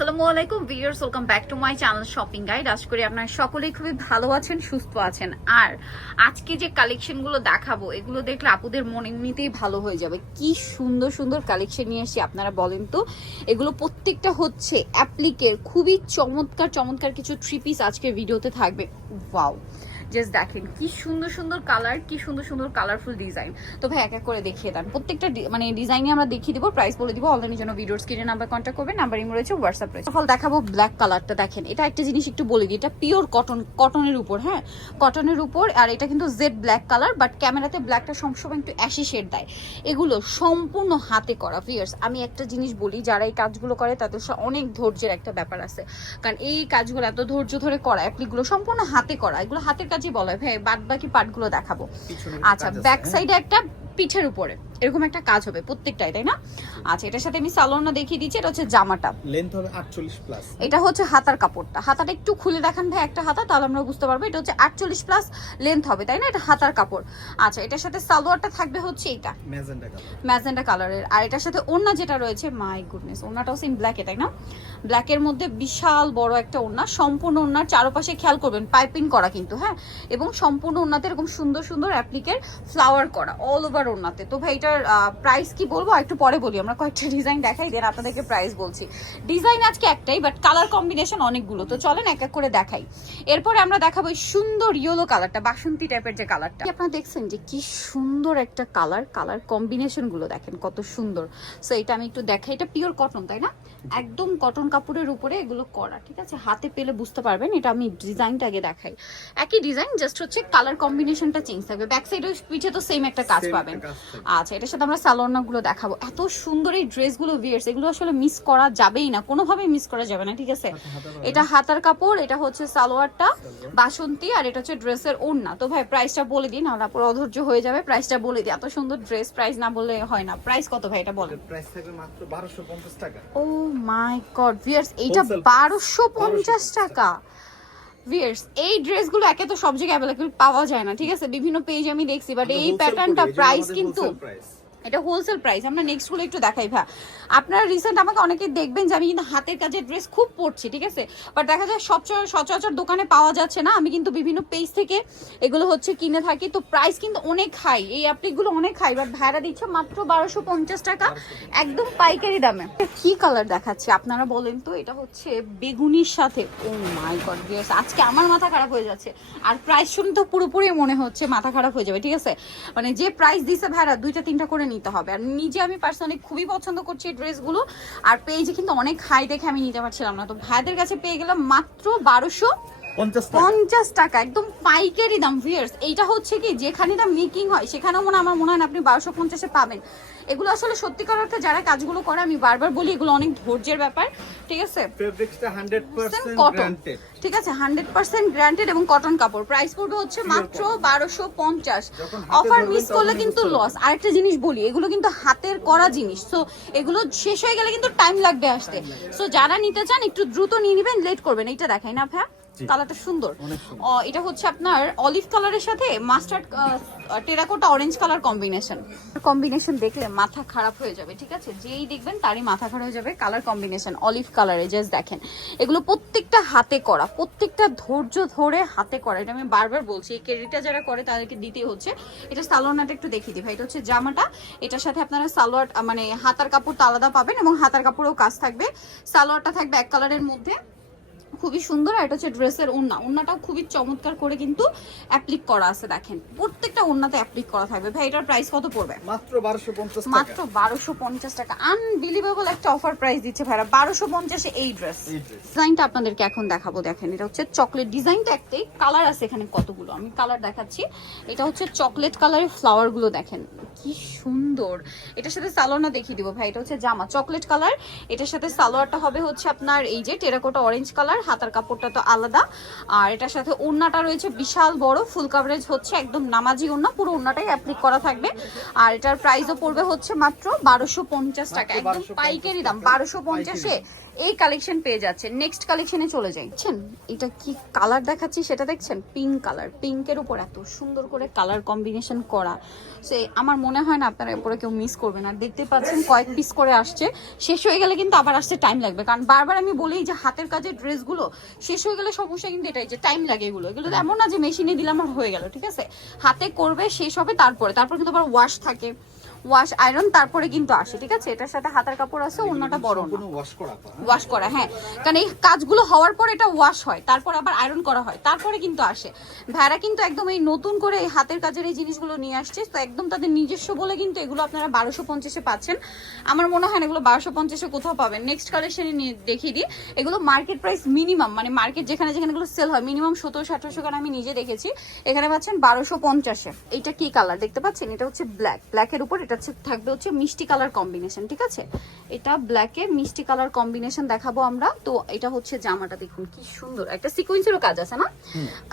আসসালামু আলাইকুম viewers welcome back to my channel shopping guide আশা করি আপনারা সকলেই খুবই ভালো আছেন, সুস্থ আছেন। আর আজকে যে কালেকশনগুলো দেখাবো, এগুলো দেখলে আপুদের মন এমনিতেই ভালো হয়ে যাবে। কি সুন্দর সুন্দর কালেকশন নিয়ে এসেছি, আপনারা বলেন তো। এগুলো প্রত্যেকটা হচ্ছে অ্যাপ্লিকের খুবই চমৎকার চমৎকার কিছু থ্রি পিস আজকের ভিডিওতে থাকবে। ওয়াও জাস্ট দেখেন, কি সুন্দর সুন্দর কালার কি সুন্দর সুন্দর কালারফুল ডিজাইন তো ভাই, এক এক করে দেখিয়ে দেন। প্রত্যেকটা মানে ডিজাইনে আমরা দেখিয়ে দিব প্রাইস বলে দিব। অনলাইনে জন্য ভিডিওর স্ক্রিনে নাম্বার কন্ট্যাক্ট করবেন নাম্বার রয়েছে হোয়াটসঅ্যাপ রয়েছে। ফল দেখাবো ব্ল্যাক কালারটা দেখেন, এটা একটা জিনিস একটু বলে দিই, এটা পিওর কটন কটনের উপর হ্যাঁ? কটনের উপর, আর এটা কিন্তু জেড ব্ল্যাক কালার বাট ক্যামেরাতে ব্ল্যাকটা সবসময় একটু অ্যাশি শেড দেয়। এগুলো সম্পূর্ণ হাতে করা ফিয়ার্স আমি একটা জিনিস বলি, যারা এই কাজগুলো করে, তাদের অনেক ধৈর্যের একটা ব্যাপার আছে। কারণ এই কাজগুলো এত ধৈর্য ধরে করা অ্যাপ্লিকগুলো সম্পূর্ণ হাতে করা। এগুলো হাতের কাজই বলে ভাই বাদ বাকি পার্টগুলো দেখাবো। আচ্ছা ব্যাক সাইডে একটা পিঠের উপরে। এরকম একটা কাজ হবে প্রত্যেকটাই তাই না? আচ্ছা এটার সাথে আমি সালোয়ারটা দেখিয়ে দিচ্ছি এটা হচ্ছে জামাটা। লেন্থ হবে 48 প্লাস এটা হচ্ছে হাতার কাপড়টা। হাতাটা একটু খুলে দেখান ভাই একটা হাতা তাহলে আমরা বুঝতে পারব এটা হচ্ছে আটচল্লিশ প্লাস লেন্থ হবে তাই না? এটা হাতার কাপড়। আচ্ছা এটার সাথে সালোয়ারটা থাকবে হচ্ছে এটা ম্যাজেন্টা কালার ম্যাজেন্টা কালারের আর এটার সাথে ওড়না যেটা রয়েছে মাই গুডনেস ওড়নাটাও সেম ব্ল্যাকে তাই না? ব্ল্যাকের মধ্যে বিশাল বড় একটা ওড়না সম্পূর্ণ ওড়নার চারপাশে খেয়াল করবেন পাইপিং করা কিন্তু হ্যাঁ? এবং সম্পূর্ণ ওড়নাতে এরকম সুন্দর সুন্দর অ্যাপ্লিকের ফ্লাওয়ার করা অল ওভার ওড়নাতে তো ভাই এটার প্রাইস কি বলব? আর একটু পরে বলি। আমরা কয়েকটা ডিজাইন দেখাই দেন আপনাদেরকে প্রাইস বলছি। ডিজাইন আজকে একটাই বাট কালার কম্বিনেশন অনেকগুলো। তো চলেন এক এক করে দেখাই। এরপরে আমরা দেখাবো এই সুন্দর ইয়েলো কালারটা বাসন্তী টাইপের যে কালারটা আপনারা দেখছেন যে কি সুন্দর একটা কালার কালার কম্বিনেশনগুলো দেখেন কত সুন্দর। সো এটা আমি একটু দেখাই। এটা পিওর কটন তাই না? একদম কটন কাপড়ের উপরে এগুলো করা ঠিক আছে? হাতে পেলে বুঝতে পারবেন এটা আমি ডিজাইনটা আগে দেখাই। একই ডিজাইন জাস্ট হচ্ছে কালার কম্বিনেশনটা চেঞ্জ থাকবে। ব্যাক সাইডে পিঠে তো সেম একটা কাজ Same পাবেন। আচ্ছা এটার সাথে আমরা সালোয়ারনা গুলো দেখাবো। এত সুন্দর এই ড্রেসগুলো ভিয়ার্স এগুলো আসলে মিস করা যাবেই না কোনোভাবেই মিস করা যাবে না ঠিক আছে? এটা হাতার কাপড় এটা হচ্ছে সালোয়ারটা বাসন্তী আর এটা হচ্ছে ড্রেসের ওড়না। তো ভাই প্রাইসটা বলে দিন আর আপনার অধৈর্য হয়ে যাবে প্রাইসটা বলে দিই এত সুন্দর ড্রেস প্রাইস না বললে হয় না। প্রাইস কত ভাই এটা বলেন? প্রাইস থাকবে মাত্র 1250 টাকা। ও মাই গড ভিয়ার্স এইটা পঞ্চাশ 1250 টাকা। ভিয়ার্স এই ড্রেসগুলো একে তো সব জায়গায় অ্যাভেলেবল পাওয়া যায় না ঠিক আছে? বিভিন্ন পেজ আমি দেখছি বাট এই প্যাটার্নটা প্রাইস কিন্তু এটা হোলসেল প্রাইস আমরা নেক্সটগুলো একটু দেখাই ভা। আপনারা রিসেন্ট আমাকে অনেকে দেখবেন যে আমি কিন্তু হাতের কাজের ড্রেস খুব পরছি, ঠিক আছে? বাট দেখা যায় সব সচরাচর দোকানে পাওয়া যাচ্ছে না। আমি কিন্তু বিভিন্ন পেজ থেকে এগুলো হচ্ছে কিনে থাকি। তো প্রাইস কিন্তু অনেক হাই এই অ্যাপ্লিকগুলো অনেক হাই বাট ভাড়া দিচ্ছে মাত্র বারোশো পঞ্চাশ টাকা। একদম পাইকারি দামে। কি কালার দেখাচ্ছে? আপনারা বলেন তো, এটা হচ্ছে বেগুনির সাথে। ও মাই গড আজকে আমার মাথা খারাপ হয়ে যাচ্ছে। আর প্রাইস শুনে তো পুরোপুরি মনে হচ্ছে মাথা খারাপ হয়ে যাবে, ঠিক আছে? মানে যে প্রাইস দিছে ভাড়া, দুইটা তিনটা করে নিতে হবে। আর নিজে আমি পার্সোনালি খুবই পছন্দ করছি এই ড্রেসগুলো। আর পেয়েছি কিন্তু অনেক হাই দেখে আমি নিতে পারছিলাম না। তো ভাইদের কাছে পেয়ে গেলাম মাত্র বারোশো। 50 টাকা। পঞ্চাশ টাকা একদম পাইকারি দাম ভিয়ার্স এইটা হচ্ছে কি যেখানে দাম মেকিং হয় সেখানেও মনে আমার মনে হয় আপনি বারোশো পঞ্চাশে পাবেন। এগুলো আসলে সত্যিকার অর্থে যারা কাজগুলো করে আমি বারবার বলি এগুলো অনেক ধৈর্যের ব্যাপার ঠিক আছে? ফেব্রিক্সটা 100% কটন ঠিক আছে হান্ড্রেড পার্সেন্ট গ্রান্টেড এবং কটন কাপড়। প্রাইস পড়বে হচ্ছে মাত্র বারোশো পঞ্চাশ। যখন হাতে অফার মিস করলে কিন্তু লস আরেকটা জিনিস বলি এগুলো কিন্তু হাতের করা জিনিস। তো এগুলো শেষ হয়ে গেলে কিন্তু টাইম লাগবে আসতে। সো যারা নিতে চান একটু দ্রুত নিয়ে নেবেন লেট করবেন। এইটা দেখাই না ভ্যা। কালারটা সুন্দর। এটা হচ্ছে আপনার অলিভ কালারের সাথে mustard terracotta orange colour combination. Combination দেখলে মাথা খারাপ হয়ে যাবে ঠিক আছে? যেই দেখবেন তারই মাথা খারাপ হয়ে যাবে কালার কম্বিনেশন অলিভ কালারে জাস্ট দেখেন। এগুলো প্রত্যেকটা হাতে করা প্রত্যেকটা ধৈর্য ধরে হাতে করা এটা আমি বারবার বলছি এই ক্রেডিটটা যারা করে তাদেরকে দিতে হচ্ছে। এটা সালোয়ারটা একটু দেখিয়ে দিই ভাই এটা হচ্ছে জামাটা এটার সাথে আপনারা সালোয়ার মানে হাতার কাপড় তো আলাদা পাবেন এবং হাতার কাপড়েও কাজ থাকবে। সালোয়ারটা থাকবে এক কালারের মধ্যে খুবই সুন্দর আর এটা হচ্ছে ড্রেসের ওড়না। ওড়নাটাও খুবই চমৎকার করে কিন্তু অ্যাপ্লিক করা আছে দেখেন। প্রত্যেকটা ওড়নাতে অ্যাপ্লিক করা থাকবে। ভাই এটার প্রাইস কত পড়বে? মাত্র 1250 মাত্র টাকা। বারোশো পঞ্চাশ টাকা। আনবিলিভেবল একটা অফার প্রাইস দিচ্ছে ভাইরা। বারোশো পঞ্চাশে এই ড্রেস এই ড্রেস ডিজাইনটা আপনাদেরকে এখন দেখাবো। দেখেন এটা হচ্ছে চকলেট ডিজাইনটা একটাই কালার আছে এখানে কতগুলো। আমি কালার দেখাচ্ছি। এটা হচ্ছে চকলেট কালারের ফ্লাওয়ারগুলো দেখেন। কি সুন্দর। এটার সাথে সালোয়ারটা দেখিয়ে দিব ভাই এটা হচ্ছে জামা। চকলেট কালার এটার সাথে সালোয়ারটা হবে হচ্ছে আপনার এই যে টেরাকোটা অরেঞ্জ কালার হাতার কাপড়টা তো আলাদা। আর এটার সাথে ওড়নাটা রয়েছে বিশাল বড় ফুল কাভারেজ হচ্ছে একদম নামাজি ওড়না পুরো ওড়নাটাই অ্যাপ্লিক করা থাকবে। আর এটার প্রাইসও পড়বে হচ্ছে মাত্র বারোশো পঞ্চাশ টাকা একদম পাইকারি দাম বারোশো পঞ্চাশে। এই কালেকশন পেয়ে যাচ্ছেন। নেক্সট কালেকশনে চলে যাই। বুঝছেন এটা কি কালার দেখাচ্ছি সেটা দেখছেন? পিঙ্ক কালার পিঙ্কের উপর এত সুন্দর করে কালার কম্বিনেশন করা। সে আমার মনে হয় না আপনারা এরপরে কেউ মিস করবেন। আর দেখতে পাচ্ছেন কয়েক পিস করে আসছে। শেষ হয়ে গেলে কিন্তু আবার আসতে টাইম লাগবে। কারণ বারবার আমি বলি যে হাতের কাজের ড্রেসগুলো শেষ হয়ে গেলে সমস্যা কিন্তু এটাই যে টাইম লাগে এগুলো। এগুলো এমন না যে মেশিনে দিলাম আর হয়ে গেল, ঠিক আছে? হাতে করবে, শেষ হবে, তারপরে। তারপর কিন্তু আবার ওয়াশ থাকে। ওয়াশ আয়রন তারপরে কিন্তু আসে ঠিক আছে? এটার সাথে হাতের কাপড় আছে অন্যটা বড় না। ওয়াশ করা হ্যাঁ? ওয়াশ করা হ্যাঁ। কারণ এই কাজগুলো হওয়ার পর এটা ওয়াশ হয় তারপর আবার আয়রন করা হয় তারপরে কিন্তু আসে। ভাইরা কিন্তু একদম এই নতুন করে এই হাতের কাজের এই জিনিসগুলো নিয়ে আসছে তো একদম তাদের নিজস্ব বলে কিন্তু এগুলো আপনারা বারোশো পঞ্চাশে পাচ্ছেন। আমার মনে হয় এগুলো বারোশো পঞ্চাশে কোথাও পাবেন। নেক্সট কালেকশনে নিয়ে দেখিয়ে দিই। এগুলো মার্কেট প্রাইস মিনিমাম মানে মার্কেট যেখানে যেখানে এগুলো সেল হয় মিনিমাম সতেরো আঠারোশো কারণ আমি নিজে দেখেছি। এখানে পাচ্ছেন বারোশো পঞ্চাশে এইটা কি কালার দেখতে পাচ্ছেন? এটা হচ্ছে ব্ল্যাক ব্ল্যাকের উপর এটা থাকবে হচ্ছে মিষ্টি কালার কম্বিনেশন ঠিক আছে? এটা ব্ল্যাকে মিষ্টি কালার কম্বিনেশন দেখাবো আমরা। তো এটা হচ্ছে জামাটা দেখুন কি সুন্দর। একটা সিকোয়েন্সেরও কাজ আছে না?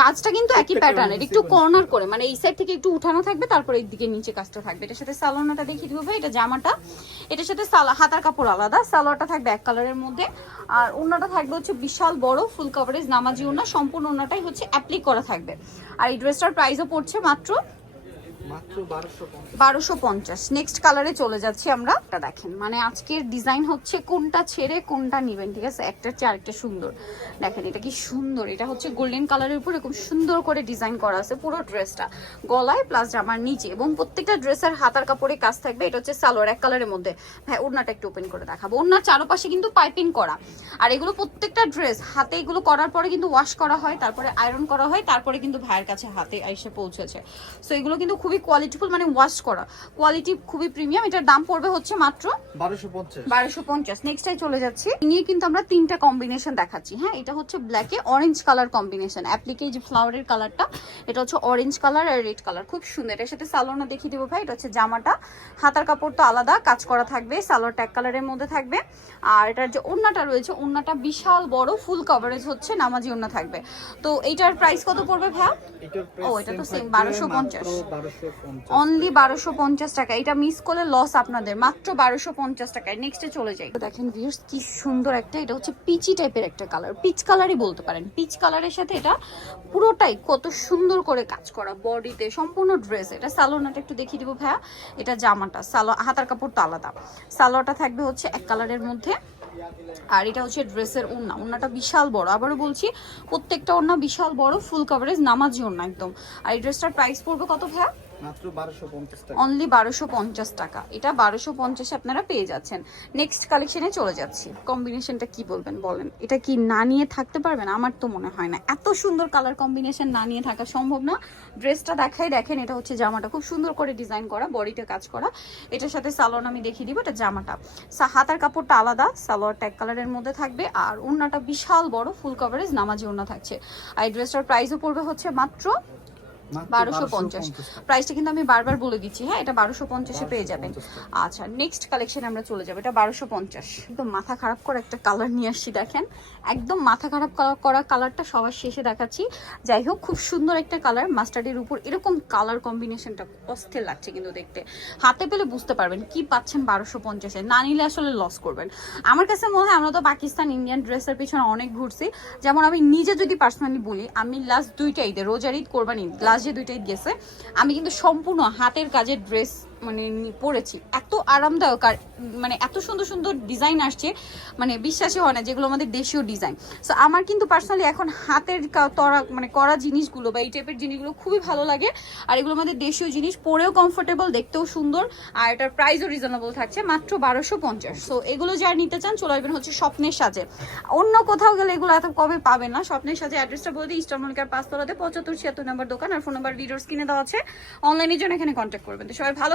কাজটা কিন্তু একই প্যাটার্নের একটু কর্নার করে। মানে এই সাইড থেকে একটু উঠানো থাকবে তারপরে এই দিকে নিচে কাজটা থাকবে। এটার সাথে সালোয়ারটা দেখিয়ে দিব ভাই এটা জামাটা। এটার সাথে হাতার কাপড় আলাদা। সালোয়ারটা থাকবে এক কালারের মধ্যে। আর ওনাটা থাকবে হচ্ছে বিশাল বড় ফুল কভারেজ নামাজি ওনা সম্পূর্ণ ওনাটাই হচ্ছে অ্যাপ্লিক করা থাকবে। আর এই ড্রেসটার প্রাইসও পড়ছে মাত্র বারোশো পঞ্চাশ। নেক্সট কালারে চলে যাচ্ছি আমরা। এটা দেখেন মানে আজকের ডিজাইন হচ্ছে কোনটা ছেড়ে কোনটা নিবেন, ঠিক আছে? একটার চেয়ে সুন্দর। দেখেন, এটা কি সুন্দর। এটা হচ্ছে গোল্ডেন কালারের উপর এরকম সুন্দর করে ডিজাইন করা আছে পুরো ড্রেসটা গলায় প্লাস জামার নিচে। এবং প্রত্যেকটা ড্রেসের হাতার কাপড়ে কাজ থাকবে। এটা হচ্ছে সালোয়ার এক কালারের মধ্যে। হ্যাঁ ওড়নাটা একটু ওপেন করে দেখাবো। ওড়নার চারপাশে কিন্তু পাইপিং করা। আর এগুলো প্রত্যেকটা ড্রেস হাতে এগুলো করার পরে কিন্তু ওয়াশ করা হয়, তারপরে আয়রন করা হয়, তারপরে কিন্তু ভাইয়ের কাছে হাতে এসে পৌঁছেছে। সো এগুলো কিন্তু খুবই কোয়ালিটিফুল মানে ওয়াশ করা। কোয়ালিটি খুবই প্রিমিয়াম এটার দাম পড়বে হচ্ছে মাত্র বারোশো পঞ্চাশ। বারোশো পঞ্চাশ। নেক্সট চলে যাচ্ছি। নিয়ে কিন্তু আমরা তিনটা কম্বিনেশন দেখাচ্ছি। হ্যাঁ এটা হচ্ছে ব্ল্যাকে অরেঞ্জ কালার কম্বিনেশন অ্যাপ্লিকে যে ফ্লাওয়ারের কালারটা এটা হচ্ছে অরেঞ্জ কালার আর রেড কালার খুব সুন্দর। এটার সাথে সালোয়ারটা দেখিয়ে দেবো ভাই এটা হচ্ছে জামাটা। হাতার কাপড় তো আলাদা কাজ করা থাকবে সালোয়ার ট্যাগ কালারের মধ্যে থাকবে। আর এটার যে ওড়নাটা রয়েছে ওড়নাটা বিশাল বড় ফুল কভারেজ হচ্ছে নামাজি ওড়না থাকবে। তো এইটার প্রাইস কত পড়বে ভাইয়া? ও, এটা তো same বারোশো থাকবে 1250 মাত্র 1250 অনলি বারোশো পঞ্চাশ টাকা। এটা মিস করলে লস আপনাদের। মাত্র বারোশো পঞ্চাশ টাকায়। নেক্সটে চলে যাই। দেখেন ভিউর্স কি সুন্দর একটা, এটা হচ্ছে পিচি টাইপের একটা কালার পিচ কালারই বলতে পারেন। পিচ কালারের সাথে এটা পুরোটাই কত সুন্দর করে কাজ করা। বডিতে সম্পূর্ণ ড্রেস এটা সালোনাটা একটু দেখিয়ে দিব ভাইয়া। এটা জামাটা। সালো হাতার কাপড় তো আলাদা। সালোয়ারটা থাকবে হচ্ছে এক কালারের মধ্যে। আর এটা হচ্ছে ড্রেসের ওড়না। ওড়নাটা বিশাল বড়। আবারও বলছি, প্রত্যেকটা ওড়না বিশাল বড় ফুল কভারেজ নামাজি ওড়না একদম। আর এই ড্রেসটার প্রাইস পড়বে কত ভাইয়া? টাকা। এটা বারোশো পঞ্চাশে আপনারা পেয়ে যাচ্ছেন। নেক্সট চলে যাচ্ছি। কম্বিনেশনটা বলবেন, বলেন। এটা কি না নিয়ে থাকতে পারবেন? আমার তো মনে হয় না। এত সুন্দর কালার কম্বিনেশন না নিয়ে থাকা সম্ভব না। ড্রেসটা দেখাই, দেখেন, এটা হচ্ছে জামাটা। খুব সুন্দর করে ডিজাইন করা বডিতে কাজ করা। এটার সাথে সালোয়ার আমি দেখিয়ে দিব, এটা জামাটা। হাতার কাপড়টা আলাদা, সালোয়ার ট্যাগ কালারের মধ্যে থাকবে। আর ওড়নাটা বিশাল বড় ফুল কভারেজ নামাজি ওড়না থাকছে। আর এই ড্রেসটার প্রাইসও পড়বে হচ্ছে মাত্র বারোশো পঞ্চাশ। প্রাইসটা কিন্তু আমি বারবার বলে দিচ্ছি হ্যাঁ এটা বারোশো পঞ্চাশে পেয়ে যাবেন। আচ্ছা নেক্সট কালেকশনে আমরা চলে যাব এটা বারোশো পঞ্চাশ। একদম মাথা খারাপ করে একটা কালার নিয়ে আসছি দেখেন। একদম মাথা খারাপ করা- কালারটা সবার শেষে দেখাচ্ছি। যাই হোক খুব সুন্দর একটা কালার মাস্টার্ডের উপর এরকম কালার কম্বিনেশনটা অস্থির লাগছে কিন্তু দেখতে। হাতে পেলে বুঝতে পারবেন কি পাচ্ছেন বারোশো পঞ্চাশে না নিলে আসলে লস করবেন। আমার কাছে মনে হয় আমরা তো পাকিস্তান ইন্ডিয়ান ড্রেসের পিছনে অনেক ঘুরছি। যেমন আমি নিজে যদি পার্সোনালি বলি আমি লাস্ট দুইটা ঈদে রোজার ঈদ কোরবানি ঈদ লাস্ট যে দুইটাই ঈদ গেছে আমি কিন্তু সম্পূর্ণ হাতের কাজের ড্রেস মানে পরেছি এত আরামদায়ক আর মানে এত সুন্দর সুন্দর ডিজাইন আসছে মানে বিশ্বাসই হয় না যেগুলো আমাদের দেশীয় ডিজাইন সো আমার কিন্তু পার্সোনালি এখন হাতের তরা মানে করা জিনিসগুলো বা এই টাইপের জিনিসগুলো খুবই ভালো লাগে। আর এগুলো আমাদের দেশীয় জিনিস, পরেও কমফোর্টেবল দেখতেও সুন্দর। আর এটার প্রাইসও রিজনেবল থাকছে মাত্র বারোশো পঞ্চাশ। সো এগুলো যারা নিতে চান, চলে আসবেন হচ্ছে স্বপ্নের সাজে। অন্য কোথাও গেলে এগুলো এত কবে পাবেন না। স্বপ্নের সাজে অ্যাড্রেসটা বলে দিই, ইস্টার মল্লিকার পাঁচতলাতে পঁচাত্তর ছিয়াত্তর নাম্বার দোকান। আর ফোন নাম্বার ভিডিওস কিনে দেওয়া আছে। অনলাইনের জন্য এখানে কন্ট্যাক্ট করবেন। তো সবাই ভালো